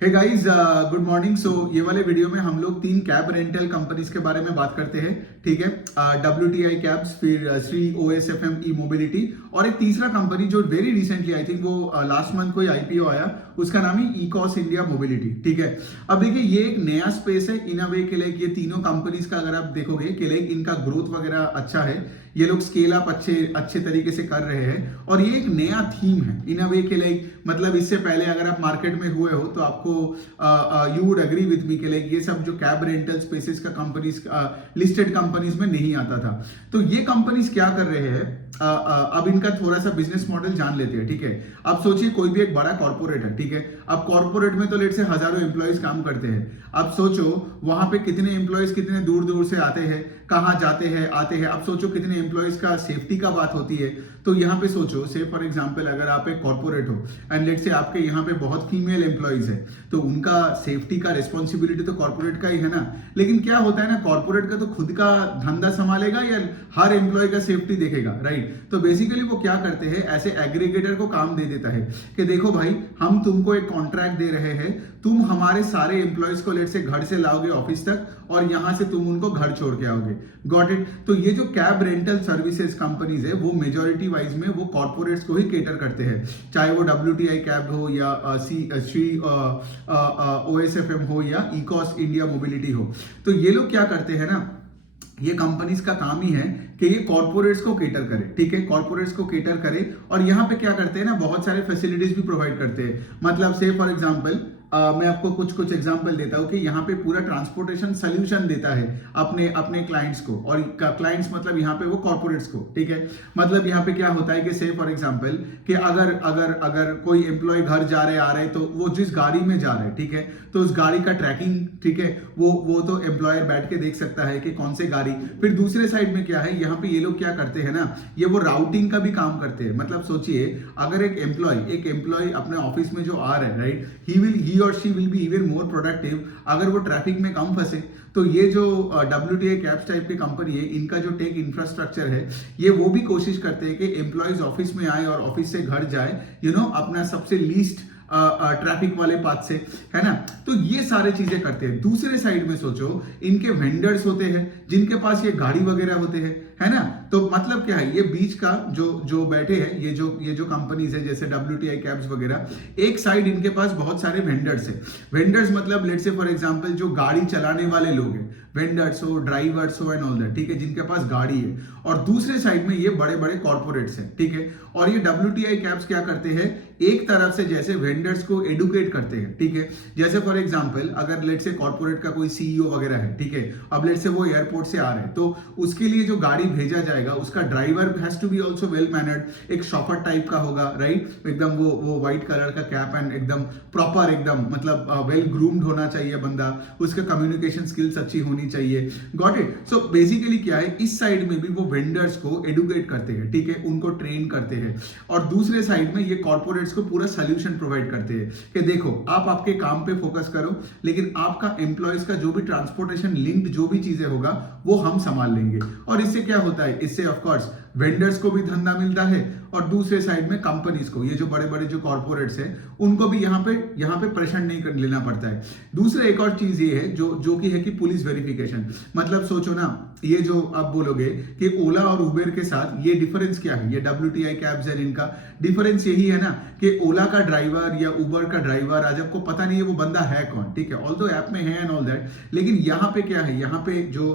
हे guys, good morning. So ये वाले video में हम लोग 3 कैब रेंटल कंपनीज के बारे में बात करते हैं। ठीक है, WTI कैब्स, फिर श्री OSFM ई मोबिलिटी, और एक तीसरा कंपनी जो वेरी रिसेंटली आई थिंक वो लास्ट मंथ कोई IPO आया, उसका नाम है इकॉस इंडिया मोबिलिटी। ठीक है, अब देखिए ये एक नया स्पेस है इन अ वे के लिए। ये तीनों कंपनीज का अगर आप देखोगे कि लाइक इनका ग्रोथ वगैरह अच्छा है, ये लोग स्केल अप अच्छे तरीके से कर रहे हैं, और ये एक नया थीम है इन अ वे के लिए। मतलब इससे पहले अगर आप मार्केट में हुए हो तो आपको you would agree with me के लाइक ये सब जो कैब रेंटल स्पेसेस का कंपनीज लिस्टेड कंपनीज में नहीं आता था। तो ये कंपनीज क्या कर रहे हैं, अब इनका थोड़ा सा बिजनेस मॉडल जान लेते हैं। ठीक है, अब सोचिए कोई भी एक बड़ा कॉर्पोरेट है। ठीक है, अब कॉर्पोरेट में तो लेट से हजारों एम्प्लॉयज काम करते हैं। अब सोचो वहां पे कितने एम्प्लॉयज कितने दूर दूर से आते हैं, कहाँ जाते हैं आते हैं। अब सोचो कितने एम्प्लॉयज का सेफ्टी का बात होती है। तो यहाँ पे सोचो, से फॉर एग्जांपल अगर आप एक कॉर्पोरेट हो एंड लेट से आपके यहाँ पे बहुत फीमेल एम्प्लॉयज है, तो उनका सेफ्टी का रिस्पॉन्सिबिलिटी तो कॉर्पोरेट का ही है ना। लेकिन क्या होता है ना, कॉर्पोरेट का तो खुद का धंधा संभालेगा या हर एम्प्लॉय का सेफ्टी देखेगा, राइट। तो बेसिकली वो क्या करते हैं, ऐसे एग्रीगेटर को काम दे देता है कि देखो भाई, हम तुमको एक कॉन्ट्रैक्ट दे रहे हैं, तुम हमारे सारे एम्प्लॉयज को लेट से घर से लाओगे ऑफिस तक, और यहां से तुम उनको घर छोड़ के आओगे। Got it. तो ये जो कैब रेंटल सर्विसेज कंपनीज है वो मेजॉरिटी वाइज में वो कॉर्पोरेट्स को ही केटर करते हैं, चाहे वो WTI कैब हो या श्री OSFM हो या इकॉस इंडिया मोबिलिटी हो। तो ये लोग क्या करते हैं ना, ये कंपनीज का काम ही है कि ये कॉर्पोरेट्स को केटर करे। ठीक है, कॉर्पोरेट्स को केटर करे, और यहाँ पे क्या करते हैं ना, बहुत सारे फैसिलिटीज भी प्रोवाइड करते हैं। मतलब से फॉर एग्जांपल मैं आपको कुछ एग्जांपल देता हूं कि यहाँ पे पूरा ट्रांसपोर्टेशन सोल्यूशन देता है अपने क्लाइंट्स को, और क्लाइंट्स मतलब यहाँ पे वो कॉर्पोरेट्स को। ठीक है, मतलब यहाँ पे क्या होता है कि से फॉर एग्जांपल कि अगर कोई एम्प्लॉय घर जा रहे आ रहे, तो वो जिस गाड़ी में जा रहे, ठीक है, तो उस गाड़ी का ट्रैकिंग, ठीक है, वो तो एम्प्लॉयर बैठ के देख सकता है कि कौन से गाड़ी। फिर दूसरे साइड में क्या है, यहाँ पे ये लोग क्या करते हैं ना, ये वो राउटिंग का भी काम करते हैं। मतलब सोचिए अगर एक एम्प्लॉय अपने ऑफिस में जो आ रहा है, राइट, ही और she will be even more productive अगर वो ट्रैफिक में कम फंसे। तो ये जो WTI कैब्स टाइप की कंपनी है, इनका जो टेक इंफ्रास्ट्रक्चर है, ये वो भी कोशिश करते हैं कि एम्प्लॉयज ऑफिस में आए और ऑफिस से घर जाए, अपना सबसे लीस्ट ट्रैफिक वाले पाथ से, है ना। तो ये सारे चीजें करते हैं। दूसरे साइड में सोचो इनके वेंडर्स होते हैं जिनके पास ये गाड़ी वगैरह होते हैं, है ना। तो मतलब क्या है, ये बीच का जो बैठे हैं, ये जो कंपनीज है जैसे WTI कैब्स वगैरह, एक साइड इनके पास बहुत सारे वेंडर्स है। वेंडर्स मतलब लेट्स से फॉर एग्जांपल जो गाड़ी चलाने वाले लोग हैं, वेंडर्स हो, ड्राइवर्स हो एंड ऑल दैट, ठीक है, जिनके पास गाड़ी है। और दूसरे साइड में ये बड़े बड़े कॉर्पोरेट्स हैं, ठीक है। और ये WTI कैब्स क्या करते हैं, एक तरफ से जैसे वेंडर्स को एडुकेट करते हैं, ठीक है। जैसे फॉर एग्जांपल अगर लेट्स से कॉर्पोरेट का कोई CEO वगैरह है, ठीक है, अब लेट्स से वो एयरपोर्ट से आ रहे हैं, तो उसके लिए जो गाड़ी भेजा जाएगा, उसका driver has to be also well mannered, एक शॉफर टाइप का होगा, राइट, एकदम वो व्हाइट कलर का कैप एंड एकदम प्रॉपर, एकदम मतलब वेल ग्रूम्ड होना चाहिए बंदा, उसका कम्युनिकेशन स्किल्स अच्छी होनी चाहिए। Got it. सो बेसिकली क्या है, इस साइड में भी वो वेंडर्स को एडुकेट करते हैं, ठीक है, उनको ट्रेन करते हैं, और दूसरे साइड में ये कॉर्पोरेट्स को पूरा सोल्यूशन प्रोवाइड करते हैं कि देखो आप आपके काम पे फोकस करो, लेकिन आपका एम्प्लॉयज का जो भी ट्रांसपोर्टेशन लिंक्ड जो भी चीजें होगा वो हम संभाल लेंगे। और इससे क्या होता है, इससे ऑफ कोर्स वेंडर्स को भी धंधा मिलता है, और दूसरे साइड में कंपनीज को, ये जो बड़े बड़े जो कॉर्पोरेट्स हैं, उनको भी यहाँ पे प्रेशर नहीं कर लेना पड़ता है। दूसरा एक और चीज ये है जो कि है कि पुलिस वेरिफिकेशन। मतलब सोचो ना, ये जो आप बोलोगे कि ओला और उबेर के साथ ये डिफरेंस क्या है, ये WTI कैब्स है, इनका डिफरेंस यही है ना कि ओला का ड्राइवर या उबर का ड्राइवर आज आपको पता नहीं है वो बंदा है कौन, ठीक है, ऑल्दो ऐप में है एंड ऑल दैट, लेकिन यहाँ पे क्या है, यहाँ पे जो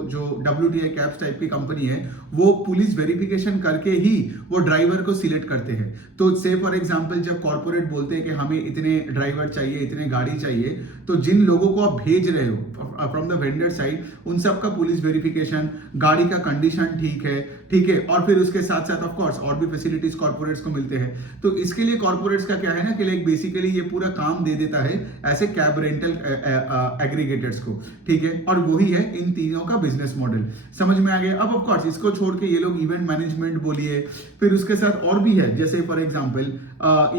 WTI कैब्स टाइप की कंपनी है, वो पुलिस वेरिफिकेशन करके ही वो ड्राइवर को सिलेक्ट करते हैं। तो से फॉर एग्जांपल जब कॉर्पोरेट बोलते हैं कि हमें इतने ड्राइवर चाहिए, इतने गाड़ी चाहिए, तो जिन लोगों को आप भेज रहे हो फ्रॉम द वेंडर साइड, उन सब का पुलिस वेरिफिकेशन, गाड़ी का कंडीशन ठीक है, और फिर उसके साथ साथ ऑफ कोर्स और भी फैसिलिटीज कॉर्पोरेट्स को मिलते हैं। तो इसके लिए कॉर्पोरेट्स का क्या है ना कि लाइक बेसिकली ये पूरा काम दे देता है ऐसे कैब रेंटल एग्रीगेटर्स को, ठीक है, और वही है इन तीनों का बिजनेस मॉडल। समझ में आ गया। अब ऑफ कोर्स इसको छोड़ के ये लोग इवेंट मैनेजमेंट बोलिए, फिर उसके साथ और भी है, जैसे फॉर एग्जांपल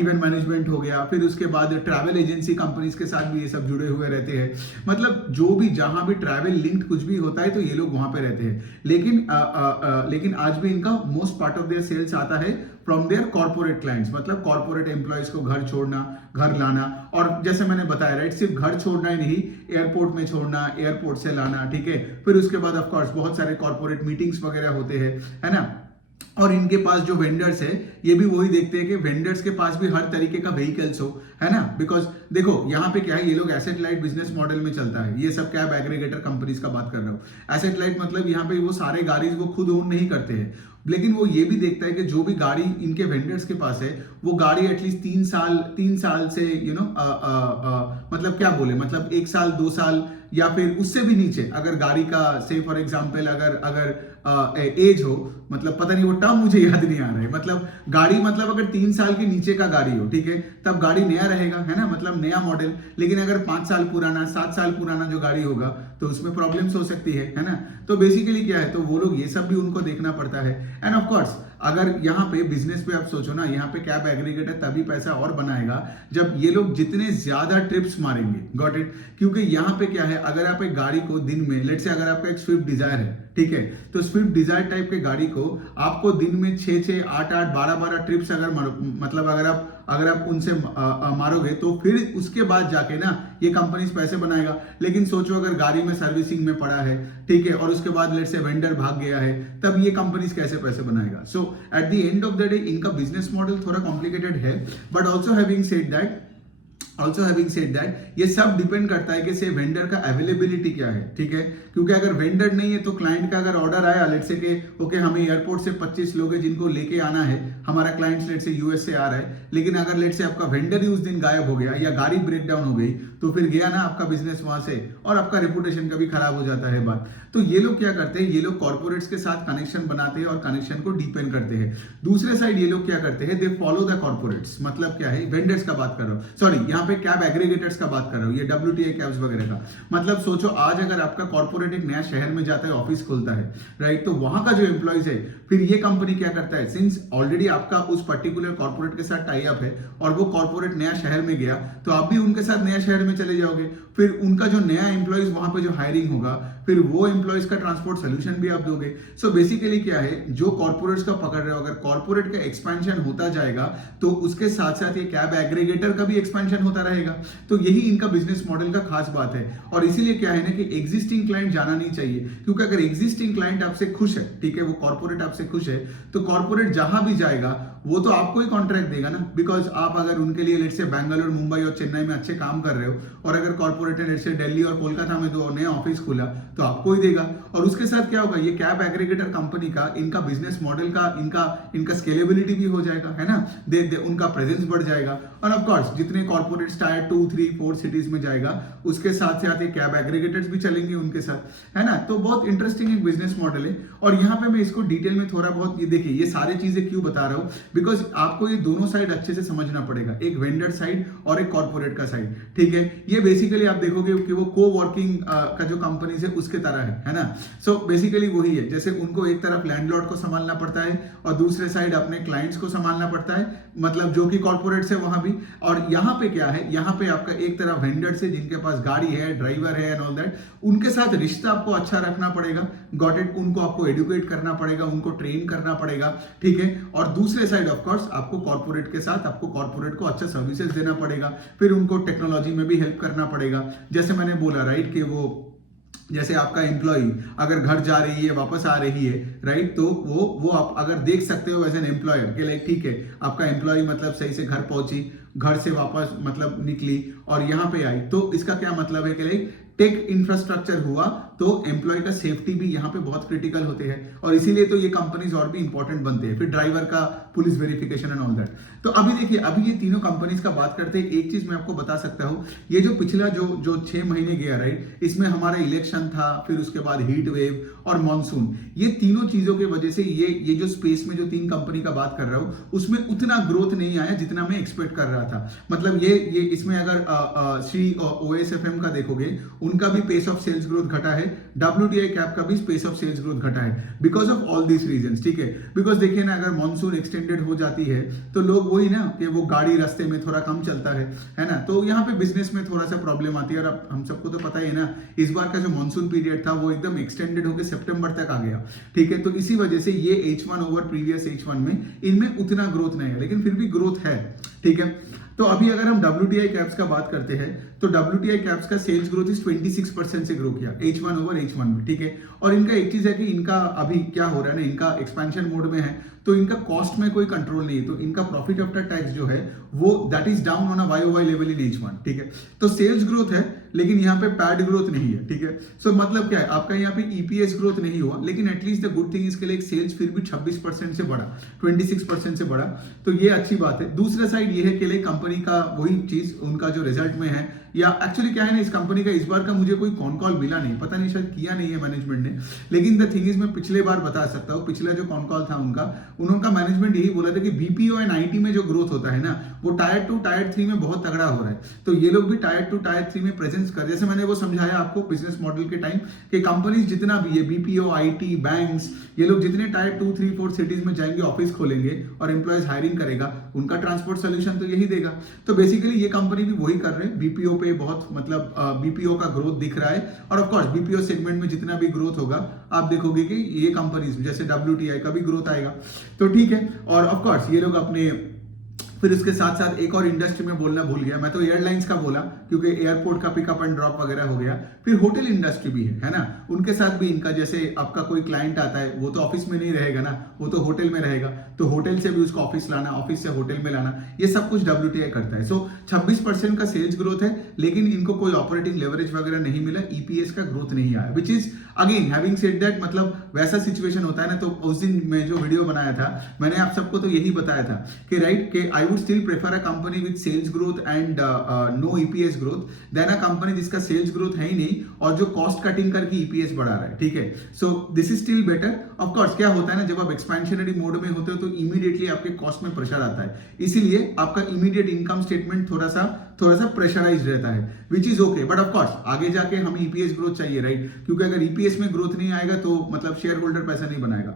इवेंट मैनेजमेंट हो गया, फिर उसके बाद ट्रैवल एजेंसी कंपनीज के साथ भी ये सब जुड़े हुए रहते हैं। मतलब जो भी जहां भी ट्रैवल लिंक्ड कुछ भी होता है तो ये लोग वहां पे रहते हैं। लेकिन आज भी इनका most part of their sales आता है फ्रॉम देयर कॉर्पोरेट क्लाइंट्स, मतलब कॉर्पोरेट एम्प्लॉयज को घर छोड़ना, घर लाना, और जैसे मैंने बताया राइट, सिर्फ घर छोड़ना ही नहीं, एयरपोर्ट में छोड़ना, एयरपोर्ट से लाना, ठीक है। फिर उसके बाद ऑफ कोर्स बहुत सारे कॉर्पोरेट मीटिंग्स वगैरह होते हैं, है ना। और इनके पास जो वेंडर्स है ये भी वही देखते हैं कि वेंडर्स के पास भी हर तरीके का व्हीकल्स हो, है ना। बिकॉज देखो यहाँ पे क्या है, ये लोग एसेट लाइट बिजनेस मॉडल में चलता है, ये सब कैब एग्रीगेटर कंपनीज का बात कर रहा हूँ। एसेट लाइट मतलब यहाँ पे वो सारे गाड़ीज वो खुद ओन नहीं करते हैं, लेकिन वो ये भी देखता है कि जो भी गाड़ी इनके वेंडर्स के पास है वो गाड़ी एटलीस्ट 3 साल से मतलब क्या बोले, मतलब 1 साल 2 साल या फिर उससे भी नीचे, अगर गाड़ी का से फॉर एग्जांपल अगर एज हो, मतलब पता नहीं वो टर्म मुझे याद नहीं आ रहा है, मतलब गाड़ी मतलब अगर 3 साल के नीचे का गाड़ी हो, ठीक है, तब गाड़ी नया रहेगा, है ना, मतलब नया मॉडल। लेकिन अगर 5 साल पुराना 7 साल पुराना जो गाड़ी होगा तो उसमें प्रॉब्लम्स हो सकती है ना। तो बेसिकली क्या है, तो वो लोग ये सब भी उनको देखना पड़ता है। एंड ऑफ कोर्स अगर यहाँ पे बिजनेस पे आप सोचो ना, यहाँ पे कैब एग्रीगेटर तभी पैसा और बनाएगा जब ये लोग जितने ज्यादा ट्रिप्स मारेंगे, गॉट इट। क्योंकि यहाँ पे क्या है, अगर आप एक गाड़ी को दिन में, लेट्स से अगर आपका एक स्विफ्ट डिजायर है, ठीक है, तो स्विफ्ट डिजायर टाइप के गाड़ी को आपको दिन में 6-6, 8-8, 12-12 ट्रिप्स मतलब अगर आप उनसे मारोगे तो फिर उसके बाद जाके ना ये कंपनीज पैसे बनाएगा। लेकिन सोचो अगर गाड़ी में सर्विसिंग में पड़ा है, ठीक है, और उसके बाद लेट्स से वेंडर भाग गया है, तब ये कंपनीज कैसे पैसे बनाएगा। So at the end of the day इनका बिजनेस मॉडल थोड़ा कॉम्प्लिकेटेड है, but also having said that ये सब डिपेंड करता है कि से वेंडर का अवेलेबिलिटी क्या है, ठीक है। क्योंकि अगर वेंडर नहीं है तो क्लाइंट का अगर ऑर्डर आया, लेट्स से कि ओके हमें एयरपोर्ट से 25 लोग हैं जिनको लेके आना है, हमारा क्लाइंट लेट्स से यूएस से आ रहा है, लेकिन अगर लेट्स से आपका वेंडर ही उस दिन गायब हो गया या गाड़ी ब्रेक डाउन हो गई, तो फिर गया ना आपका बिजनेस वहां से, और आपका रेपुटेशन का भी खराब हो जाता है बात। तो ये लोग क्या करते हैं, ये लोग कॉर्पोरेट्स के साथ कनेक्शन बनाते हैं और कनेक्शन को डीपेन करते हैं। दूसरे साइड ये लोग क्या करते हैं, दे फॉलो द कॉर्पोरेट्स, मतलब क्या है, वेंडर्स का बात कर रहा हूँ, सॉरी यहाँ पे कैब एग्रीगेटर्स का बात कर रहा हूँ, ये WTI कैब्स वगैरह का। मतलब सोचो आज अगर आपका कॉर्पोरेट एक नया शहर में जाता है, ऑफिस खोलता है, राइट, तो वहां का जो एम्प्लॉइज है, फिर ये कंपनी क्या करता है, सिंस ऑलरेडी आपका उस पर्टिकुलर कॉर्पोरेट के साथ टाई अप है और वो कॉर्पोरेट नया शहर में गया, तो आप भी उनके साथ नया शहर में चले जाओगे। फिर उनका जो नया एम्प्लॉइज वहां पे जो हायरिंग होगा, फिर वो एम्प्लॉइज का ट्रांसपोर्ट सोल्यूशन भी आप दोगे। सो बेसिकली क्या है, जो कॉर्पोरेट्स का पकड़ रहे हो, अगर कॉर्पोरेट का एक्सपेंशन होता जाएगा तो उसके साथ साथ ये कैब एग्रीगेटर का भी एक्सपेंशन होता रहेगा। तो यही इनका बिजनेस मॉडल का खास बात है। और इसीलिए क्या है ना कि एग्जिस्टिंग क्लाइंट जाना नहीं चाहिए, क्योंकि अगर एग्जिस्टिंग क्लाइंट आपसे खुश है, ठीक है, वो कॉर्पोरेट आपसे खुश है, तो कॉर्पोरेट जहां भी जाएगा वो तो आपको ही कॉन्ट्रैक्ट देगा ना। बिकॉज आप अगर उनके लिए लेट्स से बैंगलोर, मुंबई और चेन्नई में अच्छे काम कर रहे हो, और अगर कॉर्पोरेट ने लेट्स से दिल्ली और कोलकाता में दो नया ऑफिस खोला, तो आपको ही देगा। और उसके साथ क्या होगा, ये कैब एग्रीगेटर कंपनी का, इनका बिजनेस मॉडल का, इनका स्केलेबिलिटी भी हो जाएगा, है ना, उनका प्रेजेंस बढ़ जाएगा। और ऑफ कोर्स जितने कॉर्पोरेट्स टायर 2, 3, 4 सिटीज में जाएगा, उसके साथ साथ ये कैब एग्रीगेटर्स भी चलेंगे उनके साथ, है ना। तो बहुत इंटरेस्टिंग एक बिजनेस मॉडल है। और यहाँ पे मैं इसको डिटेल में थोड़ा बहुत, ये देखिए ये सारी चीजें क्यों बता रहा हूँ, बिकॉज आपको ये दोनों साइड अच्छे से समझना पड़ेगा, एक वेंडर साइड और एक कॉर्पोरेट का साइड, ठीक है। ये बेसिकली आप देखोगे कि वो को वर्किंग का जो कंपनीज है उसके तरह है ना। सो बेसिकली वही है, जैसे उनको एक तरफ लैंडलॉर्ड को संभालना पड़ता है और दूसरे साइड अपने क्लाइंट्स को संभालना पड़ता है, मतलब जो कि कॉर्पोरेट से वहां भी। और यहाँ पे क्या है, यहाँ पे आपका एक तरफ वेंडर्स है जिनके पास गाड़ी है, ड्राइवर है एंड ऑल दैट, उनके साथ रिश्ता आपको अच्छा रखना पड़ेगा, गॉट इट। उनको आपको एडुकेट करना पड़ेगा, उनको ट्रेन करना पड़ेगा, ठीक है। और दूसरे साइड ऑफ कोर्स आपको कॉर्पोरेट के साथ, आपको कॉर्पोरेट को अच्छा सर्विसेज देना पड़ेगा, फिर उनको टेक्नोलॉजी में भी हेल्प करना पड़ेगा। जैसे मैंने बोला राइट कि वो, जैसे आपका एम्प्लॉय अगर घर जा रही है, वापस आ रही है, राइट, तो वो आप अगर देख सकते हो एज एन एम्प्लॉयर कि लाइक ठीक है, आपका एम्प्लॉय मतलब सही से घर पहुंची, घर से वापस मतलब निकली और यहाँ पे आई, तो इसका क्या मतलब है कि लाइक टेक इंफ्रास्ट्रक्चर हुआ तो एम्प्लॉय का सेफ्टी भी यहाँ पे बहुत क्रिटिकल होते हैं, और इसीलिए तो ये कंपनीज और भी इंपॉर्टेंट बनते हैं। फिर ड्राइवर का police verification and all that. तो अभी देखिए, अभी ये तीनों कंपनीज का बात करते हैं, एक चीज मैं आपको बता सकता हूँ, ये जो पिछला जो 6 महीने गया राइट, इसमें हमारा इलेक्शन था, फिर उसके बाद हीट वेव और मॉनसून, ये तीनों चीजों की वजह से ये जो स्पेस में जो 3 कंपनी का बात कर रहा हूँ उसमें उतना ग्रोथ नहीं आया जितना मैं एक्सपेक्ट कर रहा रहा था। मतलब ये इसमें अगर श्री OSFM का देखोगे, उनका भी पेस ऑफ सेल्स ग्रोथ घटा है, WTI कैप का भी पेस ऑफ सेल्स ग्रोथ घटा है, because of all this reasons, ठीक है। बिकॉज देखिए ना, अगर मॉनसून एक्सटेंडेड हो जाती है तो लोग वही ना कि वो गाड़ी रास्ते में थोड़ा कम चलता है ना, तो यहाँ पे बिजनेस में थोड़ा सा प्रॉब्लम आती है। और अब हम सबको तो पता ही है ना, इस बार का जो मॉनसून पीरियड था वो एकदम एक्सटेंडेड होकर सितंबर तक आ गया, ठीक है। तो इसी वजह से ये H1 ओवर प्रीवियस H1 में इनमें उतना ग्रोथ नहीं है, लेकिन फिर भी ग्रोथ है, ठीक है। तो अभी अगर हम WTI कैप्स का बात करते हैं तो WTI कैप्स का सेल्स ग्रोथ इस 26% से ग्रो किया H1 ओवर H1 में, ठीक है। और इनका एक चीज है कि इनका अभी क्या हो रहा है ना, इनका एक्सपेंशन मोड में है, तो इनका कॉस्ट में कोई कंट्रोल नहीं है, तो इनका प्रॉफिट आफ्टर टैक्स जो है वो that is down on a YOY level in H1, ठीक है। तो सेल्स ग्रोथ है लेकिन यहाँ पे पैड ग्रोथ नहीं है, ठीक है। सो मतलब क्या है, आपका यहाँ पे EPS ग्रोथ नहीं हुआ, लेकिन एटलीस्ट द गुड थिंग इसके लिए सेल्स फिर भी 26% से बढ़ा, 26% से बढ़ा, तो ये अच्छी बात है। दूसरा साइड ये है कि कंपनी का वही चीज उनका जो रिजल्ट में है, या एक्चुअली क्या है ना, इस कंपनी का इस बार का मुझे कोई कॉन कॉल मिला नहीं, पता नहीं शायद किया नहीं है मैनेजमेंट ने, लेकिन द थिंग इज मैं पिछले बार बता सकता हूँ, पिछला जो कॉन कॉल था उनका मैनेजमेंट यही बोला था कि BPO एंड IT में जो ग्रोथ होता है ना, वो टायर 2 टायर 3 में बहुत तगड़ा हो रहा है, तो ये लोग भी टायर 2 टायर 3 में प्रेजेंस कर, जैसे मैंने वो समझाया आपको बिजनेस मॉडल के टाइम कि कंपनीज जितना भी है, BPO IT बैंक्स, ये लोग जितने टायर 2 3 4 सिटीज में जाएंगे, ऑफिस खोलेंगे और एम्प्लॉयज हायरिंग करेगा, उनका ट्रांसपोर्ट सोल्यूशन तो यही देगा। तो बेसिकली ये कंपनी भी वही कर रहे हैं, BPO पे बहुत मतलब BPO का ग्रोथ दिख रहा है, और ऑफ कोर्स BPO सेगमेंट में जितना भी ग्रोथ होगा आप देखोगे कि ये कंपनीज जैसे WTI का भी ग्रोथ आएगा, तो ठीक है। और ऑफ कोर्स ये लोग अपने, फिर उसके साथ साथ एक और इंडस्ट्री में बोलना भूल गया, मैं तो एयरलाइंस का बोला क्योंकि एयरपोर्ट का पिकअप एंड ड्रॉप वगैरह हो गया। फिर होटल इंडस्ट्री भी है ना, उनके साथ भी इनका, जैसे आपका कोई क्लाइंट आता है वो तो ऑफिस में नहीं रहेगा ना, वो तो होटल में रहेगा, तो होटल से भी उसको ऑफिस लाना, ऑफिस से होटल में लाना, ये सब कुछ WTI करता है। सो 26% का सेल्स ग्रोथ है, लेकिन इनको कोई ऑपरेटिंग लेवरेज वगैरह नहीं मिला, EPS का ग्रोथ नहीं आया, which is again having said that, मतलब वैसा सिचुएशन होता है ना, तो उस दिन मैं जो वीडियो बनाया था मैंने आप सबको तो यही बताया था कि राइट कि I would still prefer a company with sales growth and no EPS growth than a company जिसका सेल्स ग्रोथ है ही नहीं और जो कॉस्ट कटिंग करके EPS बढ़ा रहा है, ठीक है। So this is still better. Of course क्या होता है ना, जब आप एक्सपेंशनरी मोड में होते हो तो इमीडिएटली आपके कॉस्ट में प्रेशर आता है, इसीलिए आपका इमीडिएट इनकम स्टेटमेंट थोड़ा सा प्रेशराइज रहता है, which is okay. But of course आगे जाके हमें EPS ग्रोथ चाहिए, राइट, क्योंकि अगर EPS में ग्रोथ नहीं आएगा तो मतलब शेयर होल्डर पैसा नहीं बनाएगा।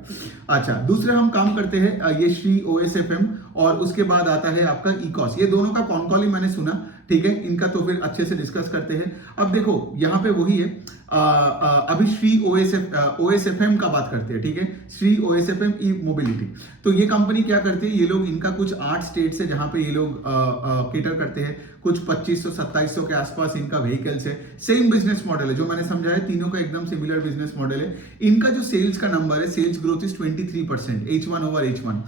अच्छा, दूसरा हम काम करते हैं ये श्री OSFM, और उसके बाद आता है आपका ECOS। ये दोनों का कॉन कॉल ही मैंने सुना, ठीक है, इनका तो फिर अच्छे से डिस्कस करते हैं। अब देखो यहाँ पे वही है, अभी श्री OSFM का बात करते हैं, ठीक है, श्री OSFM ई मोबिलिटी। तो ये कंपनी क्या करती है, ये लोग, इनका कुछ 8 स्टेट्स है जहां पे ये लोग केटर करते हैं, कुछ 2500-2700 के आसपास इनका व्हीकल्स है। सेम बिजनेस मॉडल है जो मैंने समझाया, तीनों का एकदम सिमिलर बिजनेस मॉडल है। इनका जो सेल्स का नंबर है, sales growth is 23% H1 over H1।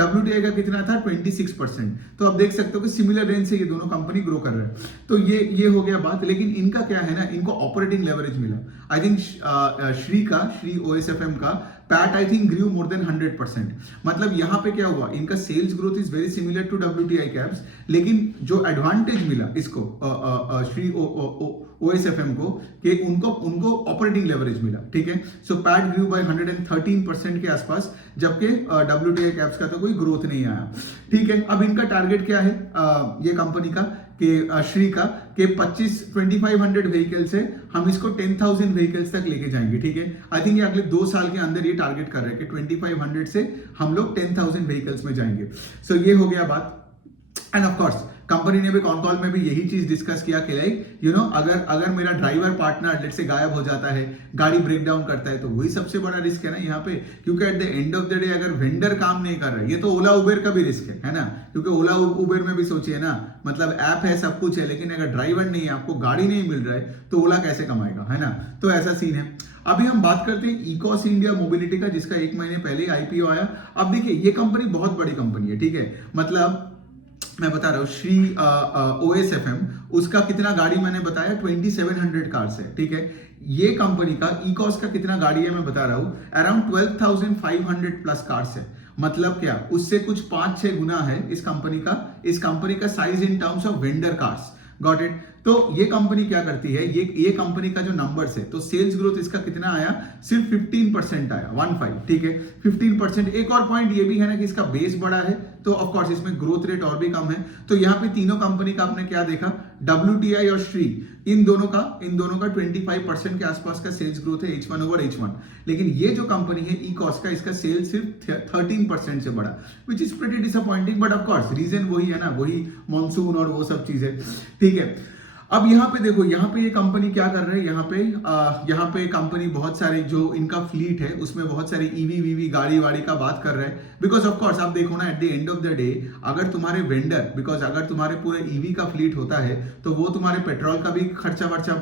WTI का कितना था, 26%। तो आप देख सकते हो कि सिमिलर रेंज से ये दोनों कंपनी ग्रो कर रहे हैं। तो ये हो गया बात, लेकिन इनका क्या है ना, इनको ऑपरेटिंग लेवरेज मिला। आई थिंक श्री OSFM का PAT I think grew more than 100%। मतलब यहाँ पे क्या हुआ, इनका sales growth is very similar to WTI cabs, लेकिन जो एडवांटेज मिला इसको श्री OSFM को, कि उनको ऑपरेटिंग लेवरेज मिला, ठीक है। सो पैट ग्रू बाय 113% के आसपास, जबकि WTI कैप्स का तो कोई ग्रोथ नहीं आया, ठीक है। अब इनका टारगेट क्या है ये कंपनी का, कि श्री का, कि 2500 व्हीकल से हम इसको 10,000 व्हीकल्स तक लेके जाएंगे, ठीक है। आई थिंक ये अगले 2 साल के अंदर ये टारगेट कर रहे हैं कि 2500 से हम लोग 10,000 व्हीकल्स में जाएंगे। सो ये हो गया बात। एंड ऑफ कोर्स कंपनी ने भी कॉन कॉल में भी यही चीज डिस्कस किया कि लाइक यू नो, अगर मेरा ड्राइवर पार्टनर लेट से गायब हो जाता है, गाड़ी ब्रेक डाउन करता है, तो वही सबसे बड़ा रिस्क है ना यहाँ पे, क्योंकि eight the end of the day अगर वेंडर काम नहीं कर रहा है, ये तो ओला उबेर का भी रिस्क है ना, क्योंकि ओला उबेर में भी सोचिए ना, मतलब ऐप है, सब कुछ है, लेकिन अगर ड्राइवर नहीं है, आपको गाड़ी नहीं मिल रहा है, तो ओला कैसे कमाएगा, है ना। तो ऐसा सीन है। अभी हम बात करते हैं ECOS इंडिया मोबिलिटी का, जिसका 1 महीने पहले IPO आया। अब देखिए ये कंपनी बहुत बड़ी कंपनी है, ठीक है, मतलब मैं बता रहा हूँ श्री OSFM, उसका कितना गाड़ी मैंने बताया, 2700 कार्स है, ठीक है। ये कंपनी का ECOS का कितना गाड़ी है मैं बता रहा हूँ, अराउंड 12,500 प्लस कार्स है। मतलब क्या, उससे कुछ 5-6 गुना है इस कंपनी का size in terms of vendor cars. Got it. तो ये कंपनी क्या करती है, ये कंपनी का जो नंबर्स है, तो सेल्स ग्रोथ इसका कितना आया, सिर्फ 15% आया, 15, ठीक है 15%। एक और पॉइंट ये भी है ना कि इसका बेस बड़ा है, तो ऑफ कोर्स इसमें ग्रोथ रेट और भी कम है। तो यहाँ पे तीनों कंपनी का आपने क्या देखा, WTI और श्री, इन दोनों का 25% के आसपास का सेल्स ग्रोथ है H1 ओवर H1। लेकिन ये जो कंपनी है इकॉस का, इसका सेल्स सिर्फ 13% से बढ़ा, which is pretty disappointing, but of course reason वही है ना, वही मॉनसून और वो सब चीजें, ठीक है। अब यहाँ पे देखो, यहाँ पे ये कंपनी क्या कर रहे हैं, यहाँ पे कंपनी बहुत सारे जो इनका फ्लीट है उसमें बहुत सारी ईवी वीवी गाड़ी वाड़ी का बात कर रहे हैं। बिकॉज ऑफ कोर्स आप देखो ना, eight the end of the day अगर तुम्हारे वेंडर, बिकॉज अगर तुम्हारे पूरे ईवी का फ्लीट होता है तो वो तुम्हारे पेट्रोल का भी खर्चा वर्चा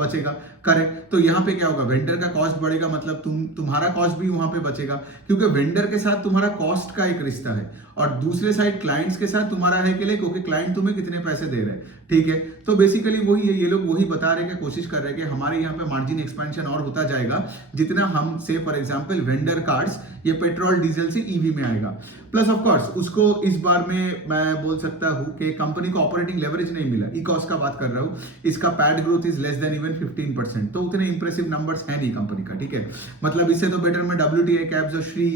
बचेगा, करेक्ट। तो यहाँ पे क्या होगा, वेंडर का कॉस्ट बढ़ेगा, मतलब तुम्हारा कॉस्ट भी वहां पे बचेगा, क्योंकि वेंडर के साथ तुम्हारा कॉस्ट का एक रिश्ता है, और दूसरे साइड क्लाइंट्स के साथ तुम्हारा है के लिए, क्योंकि क्लाइंट तुम्हें कितने पैसे दे रहे हैं, ठीक है। तो बेसिकली वही है, ये लोग वही बता रहे हैं, कोशिश कर रहे हैं कि हमारे यहाँ पे मार्जिन एक्सपेंशन और होता जाएगा जितना हम से फॉर एग्जांपल वेंडर कार्ड्स ये पेट्रोल डीजल से ईवी में आएगा। प्लस ऑफ कोर्स उसको इस बार में मैं बोल सकता हूं कि कंपनी को ऑपरेटिंग लेवरेज नहीं मिला, इकॉस का बात कर रहा हूं, इसका pad growth is less than even 15%, तो उतने इंप्रेसिव नंबर्स है नहीं कंपनी का, ठीक है। मतलब इससे तो बेटर मैं WTI कैब्स और श्री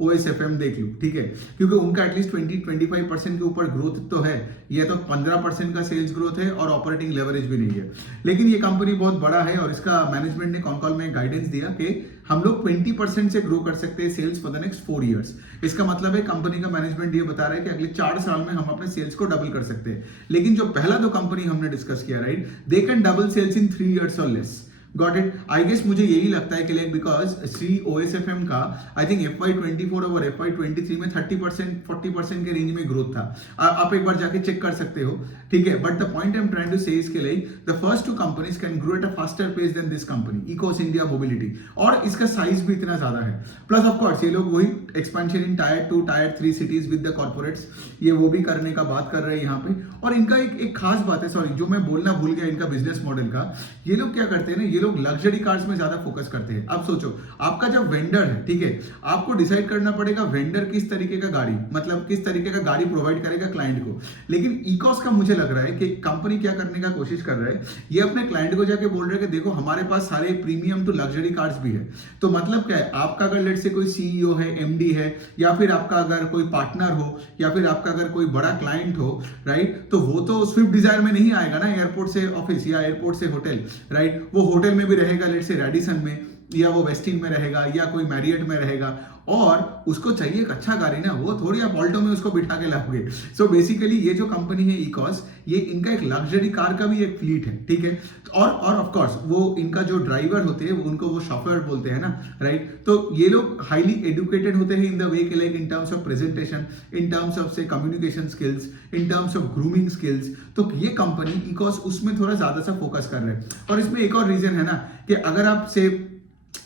OSFM देख लूं, ठीक है, क्योंकि उनका एटलीस्ट 20-25% के ऊपर ग्रोथ तो है, ये तो 15% का सेल्स ग्रोथ है और ऑपरेटिंग लेवरेज भी नहीं है। लेकिन ये कंपनी बहुत बड़ा है और इसका मैनेजमेंट ने कॉल में गाइडेंस दिया कि हम लोग 20% से ग्रो कर सकते हैं sales for the next 4 years. इसका मतलब है कंपनी का मैनेजमेंट ये बता रहा है कि अगले 4 साल में हम अपने सेल्स को डबल कर सकते हैं। लेकिन जो पहला दो कंपनी हमने डिस्कस किया, right, they can double sales in 3 years और less. Got it. I guess मुझे यही लगता है कि लाइक बिकॉज श्री OSFM का आई थिंक FY24 और FY23 में 30%-40% के रेंज में ग्रोथ था। आप एक बार जाके चेक कर सकते हो, ठीक है। But the point I am trying to say is के like the first 2 companies can grow at a faster pace than this company ECOS India mobility, और इसका साइज भी इतना ज्यादा है। प्लस ऑफ कोर्स ये लोग वही expansion in tyre 2 tyre 3 cities with the corporates, ये वो भी करने का बात कर रहे हैं यहाँ पे। और इनका एक खास बात है, सॉरी जो मैं बोलना भूल गया इनका बिजनेस मॉडल का, ये लोग क्या करते हैं ना, ये लोग लग्जरी कार्स में ज्यादा फोकस करते हैं। अब सोचो आपका जब वेंडर है, ठीक है, आपको डिसाइड करना पड़ेगा वेंडर किस तरीके का गाड़ी, मतलब किस तरीके का गाड़ी प्रोवाइड करेगा क्लाइंट को। लेकिन इकॉस का मुझे लग रहा है कि कंपनी क्या करने का कोशिश कर रहा है, ये अपने क्लाइंट को जाके बोल रहे हैं कि देखो हमारे पास सारे प्रीमियम टू लग्जरी कार्स भी है। तो मतलब क्या है, आपका अगर लेट से कोई CEO है, MD है, या फिर आपका अगर कोई पार्टनर हो, या फिर आपका अगर कोई बड़ा क्लाइंट हो, राइट, तो वो तो स्विफ्ट डिजायर में नहीं आएगा ना एयरपोर्ट से ऑफिस या एयरपोर्ट से होटल, राइट। वो होटल में भी रहेगा लेट से रेडिसन में, या वो वेस्टिन में रहेगा, या कोई मैरियट में रहेगा, और उसको चाहिए एक अच्छा गाड़ी ना, वो थोड़ी आप ऑल्टो में उसको बिठा के लाओगे। सो बेसिकली ये जो कंपनी है इकॉस, ये इनका एक लग्जरी कार का भी एक फ्लीट है, ठीक है। और ऑफ कोर्स वो इनका जो ड्राइवर होते हैं उनको वो शॉफर बोलते हैं ना, राइट। तो ये लोग हाईली एजुकेटेड होते हैं इन द वे के like in terms of presentation, in terms of से communication skills, in terms of grooming skills. तो ये कंपनी इकॉस उसमें थोड़ा ज्यादा सा फोकस कर रहे हैं। और इसमें एक और रीजन है ना कि अगर आप से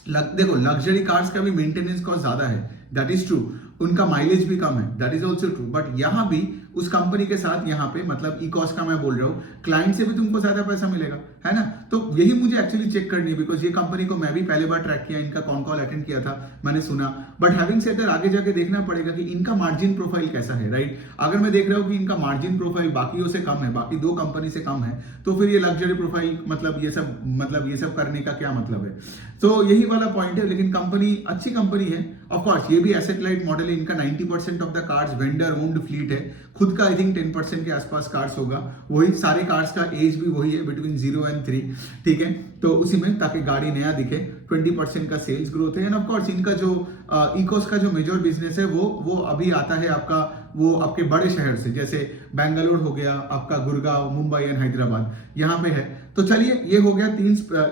देखो लग्जरी कार्स का भी मेंटेनेंस कॉस्ट ज्यादा है, दैट इज ट्रू, उनका माइलेज भी कम है, that is also true. But यहां भी उस कंपनी के साथ यहाँ पे मतलब इकॉस का मैं बोल रहा हूँ, क्लाइंट से भी तुमको ज्यादा पैसा मिलेगा, है ना। तो यही मुझे एक्चुअली चेक करनी है, बिकॉज ये कंपनी को मैं भी पहले बार ट्रैक किया, इनका कॉल अटेंड किया था, मैंने सुना। बट हैविंग सेड दैट आगे जाके देखना पड़ेगा कि इनका मार्जिन प्रोफाइल कैसा है, राइट। अगर मैं देख रहा हूँ कि इनका मार्जिन प्रोफाइल बाकियों से कम है, बाकी 2 कंपनी से कम है, तो फिर ये लग्जरी प्रोफाइल मतलब ये सब करने का क्या मतलब है। तो यही वाला पॉइंट है। लेकिन कंपनी अच्छी कंपनी है, ऑफ कोर्स ये भी एसेट लाइट मॉडल है, इनका 90% of the cars vendor owned fleet है, खुद का आई थिंक 10% के आसपास कार्स होगा, वही सारे कार्स का एज भी वही है बिटवीन 0 and 3, ठीक है। तो उसी में ताकि गाड़ी नया दिखे, 20% का सेल्स ग्रोथ है। एंड ऑफ कोर्स इनका जो इकोस का जो मेजर बिजनेस है वो अभी आता है आपका, वो आपके बड़े शहर से, जैसे बेंगलोर हो गया आपका, गुड़गांव, मुंबई एंड हैदराबाद, यहाँ पे है। तो चलिए ये हो गया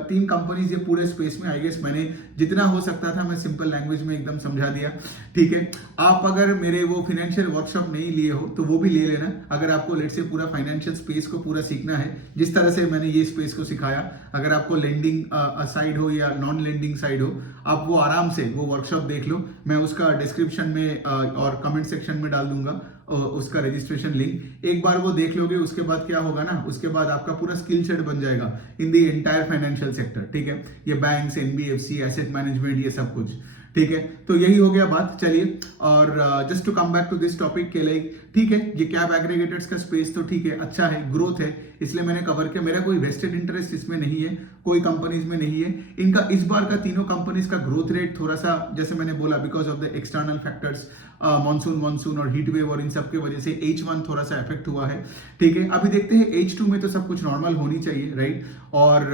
3 कंपनीज ये पूरे स्पेस में। आई गेस मैंने जितना हो सकता था मैं सिंपल लैंग्वेज में एकदम समझा दिया, ठीक है। आप अगर मेरे वो फाइनेंशियल वर्कशॉप नहीं लिए हो तो वो भी ले लेना, अगर आपको लेट से पूरा फाइनेंशियल स्पेस को पूरा सीखना है, जिस तरह से मैंने ये स्पेस को सिखाया। अगर आपको लेंडिंग साइड हो या नॉन लेंडिंग साइड हो, आप वो आराम से वो वर्कशॉप देख लो, मैं उसका डिस्क्रिप्शन में और कमेंट सेक्शन में डाल दूंगा उसका रजिस्ट्रेशन लिंक। एक बार वो देख लोगे, उसके बाद क्या होगा ना, उसके बाद आपका पूरा स्किल सेट बन जाएगा in the entire financial sector, ठीक है। ये बैंक्स, NBFC, एसेट मैनेजमेंट, ये सब कुछ, ठीक है, तो यही हो गया बात। चलिए, और just to come back to this topic के लाइक, ठीक है, ये कैब एग्रीगेटर्स का स्पेस तो ठीक है, अच्छा है, ग्रोथ है, इसलिए मैंने कवर किया। मेरा कोई वेस्टेड इंटरेस्ट इसमें नहीं है, कोई कंपनीज में नहीं है। इनका इस बार का तीनों कंपनीज का ग्रोथ रेट थोड़ा सा, जैसे मैंने बोला, because of the external factors, monsoon और हीट वेव और इन सब की वजह से H1 थोड़ा सा इफेक्ट हुआ है। ठीक है, अभी देखते हैं H2 में तो सब कुछ नॉर्मल होनी चाहिए, राइट। और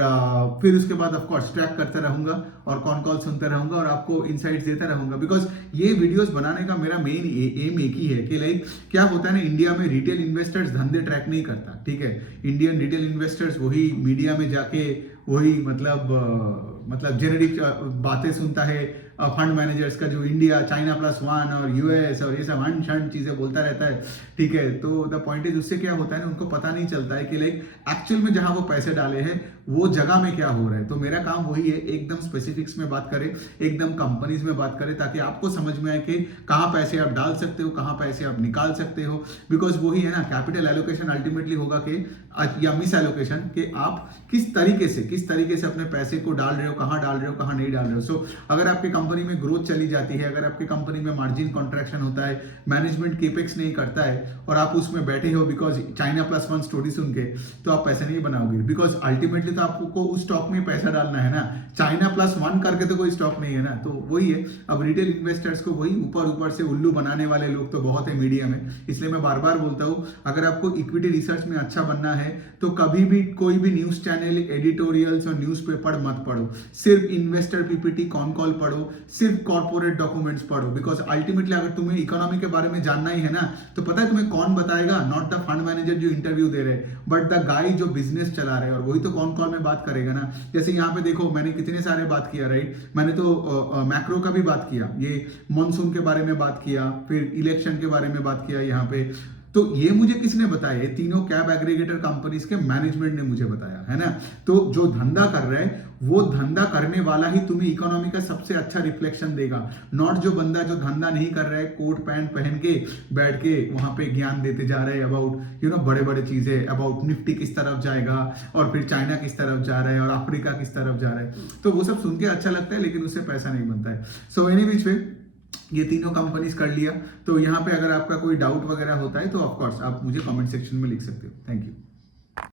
फिर उसके बाद ऑफ कोर्स ट्रैक करता रहूंगा और कॉन कॉल सुनता रहूंगा और आपको इनसाइट्स देता रहूंगा, बिकॉज ये वीडियोस बनाने का मेरा मेन एम एक ही है कि लाइक क्या होता है ना, इंडिया में रिटेल इन्वेस्टर्स धंधे ट्रैक नहीं करता, ठीक है। इंडियन रिटेल इन्वेस्टर्स वही मीडिया में जाके वही मतलब जेनेरिक बातें सुनता है फंड मैनेजर्स का, जो इंडिया, चाइना प्लस वन और यूएस और ये सब अनशंड चीजें बोलता रहता है, ठीक है। तो द पॉइंट इज, उससे क्या होता है ना, उनको पता नहीं चलता है कि लाइक एक्चुअल में जहां वो पैसे डाले हैं वो जगह में क्या हो रहा है। तो मेरा काम वही है, एकदम स्पेसिफिक्स में बात करें, एकदम कंपनीज में बात करें, ताकि आपको समझ में आए कि कहाँ पैसे आप डाल सकते हो, कहाँ पैसे आप निकाल सकते हो। बिकॉज वही है ना, कैपिटल एलोकेशन अल्टीमेटली होगा कि, या मिस एलोकेशन, कि आप किस तरीके से अपने पैसे को डाल रहे हो, कहाँ डाल रहे हो, कहाँ नहीं डाल रहे हो। सो अगर आपकी कंपनी में ग्रोथ चली जाती है, अगर आपकी कंपनी में मार्जिन कॉन्ट्रैक्शन होता है, मैनेजमेंट केपेक्स नहीं करता है और आप उसमें बैठे हो because China plus one story सुन के, तो आप पैसे नहीं बनाओगे। बिकॉज अल्टीमेटली तो आपको उस स्टॉक में पैसा डालना है ना, चाइना प्लस वन करके तो कोई स्टॉक नहीं है ना। तो वही है, अब रिटेल इन्वेस्टर्स को वही ऊपर से उल्लू बनाने वाले लोग तो बहुत है मीडिया में। इसलिए मैं बार बार बोलता हूँ, अगर आपको इक्विटी रिसर्च में अच्छा बनना है तो कभी भी कोई भी न्यूज चैनल, एडिटोरियल्स और न्यूज़पेपर मत पढ़ो, सिर्फ इन्वेस्टर पीपीटी, कॉन कॉल पढ़ो, सिर्फ कॉर्पोरेट डॉक्यूमेंट्स पढ़ो। बिकॉज अल्टीमेटली अगर तुम्हें इकोनॉमी के बारे में जानना ही है ना, तो पता है तुम्हें कौन बताएगा? नॉट द फंड मैनेजर जो इंटरव्यू दे रहे, बट द गाय जो बिजनेस चला रहे, और वही तो कॉन कॉल में बात करेगा ना। जैसे यहाँ पे देखो, मैंने कितने सारे बात किया, राइट। मैंने तो मैक्रो का भी बात किया, ये मॉनसून के बारे में बात किया, फिर इलेक्शन के बारे में बात किया यहाँ पे। तो ये मुझे किसने बताया? ये तीनों कैब एग्रीगेटर कंपनीज के मैनेजमेंट ने मुझे बताया, है ना। तो जो धंधा कर रहा है, वो धंधा करने वाला ही तुम्हें इकोनॉमी का सबसे अच्छा रिफ्लेक्शन देगा, नॉट जो बंदा जो धंधा नहीं कर रहा है, कोट पैंट पहन के बैठ के वहां पे ज्ञान देते जा रहे हैं अबाउट बड़े बड़े चीजें, अबाउट निफ्टी किस तरफ जाएगा और फिर चाइना किस तरफ जा रहा है और अफ्रीका किस तरफ जा रहा है। तो वो सब सुन के अच्छा लगता है, लेकिन उससे पैसा नहीं बनता है। सो एनी विच वे, ये तीनों कंपनीज कर लिया। तो यहाँ पे अगर आपका कोई डाउट वगैरह होता है तो ऑफ कोर्स आप मुझे कमेंट सेक्शन में लिख सकते हो। Thank you.